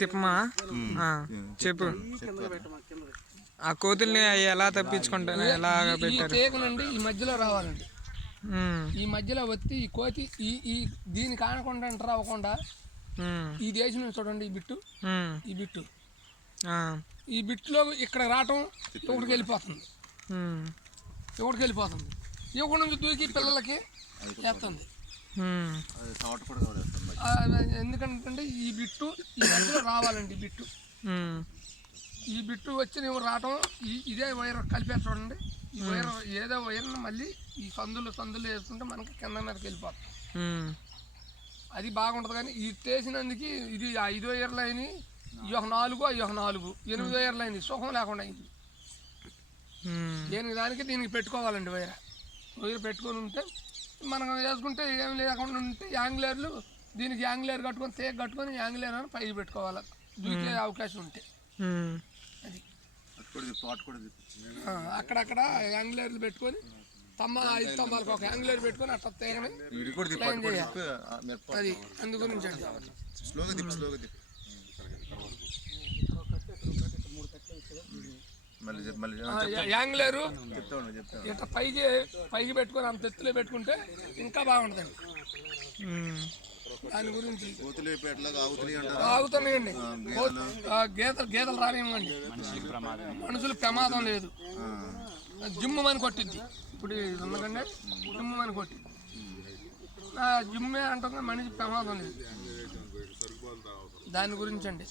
తిప్పమా చెప్పు. ఆ కోతుల్ని ఎలా తప్పించుకుంటాను, ఎలా పెట్టారు? తేగనండి ఈ మధ్యలో రావాలండి. ఈ మధ్యలో వచ్చి ఈ కోతి ఈ దీనికి ఆనకుండా ఎంటర్ అవ్వకుండా ఈ దేశం నుంచి చూడండి, ఈ బిట్టులో ఇక్కడ రావటం ఇక్కడికి వెళ్ళిపోతుంది, ఇక్కడి నుంచి దూకి పిల్లలకి వేస్తుంది. ఎందుకంటే ఈ మధ్యలో రావాలండి. ఈ బిట్టు వచ్చి నువ్వు రావటం ఇదే వైర్ కలిపారు చూడండి. ఈ వైర్ ఏదో వైర్ని మళ్ళీ ఈ సందులు వేసుకుంటే మనకి కింద మీదకి వెళ్ళిపోతాం. అది బాగుంటుంది. కానీ ఇది చేసినందుకు ఇది 5 వైర్లు అయినాయి, ఈ ఒక 4, అవి ఒక 4, 8 వైర్లు అయినాయి. సుఖం లేకుండా అయింది. దీనికి పెట్టుకోవాలండి. వైర్ పెట్టుకొని ఉంటే మనం వేసుకుంటే ఏం లేకుండా ఉంటే యాంగ్లేర్లు దీనికి యాంగ్లేర్ కట్టుకొని తేగ కట్టుకొని యాంగ్లేర్ అని పైకి పెట్టుకోవాలి, దూకే అవకాశం ఉంటే. అది అక్కడక్కడ యాంగ్లేర్లు పెట్టుకొని 5 స్తంభాలకు ఒక యాంగ్లేర్ పెట్టుకొని అట్లా తేగని అది అందు గురించి అండి. యాంగ్లేరు ఇట్లా పైకి పెట్టుకొని అంత ఎత్తులో పెట్టుకుంటే ఇంకా బాగుంటుందండి. దాని గురించి ఆగుతున్నాయండి. గేదెలు రానివ్వండి, మనుషులు ప్రమాదం లేదు. జిమ్ముమని కొట్టిద్ది. ఇప్పుడు ఉన్నదండి, జిమ్ముమని కొట్టిద్ది. జిమ్మే అంటుంది, మనిషి ప్రమాదం లేదు. దాని గురించి అండి.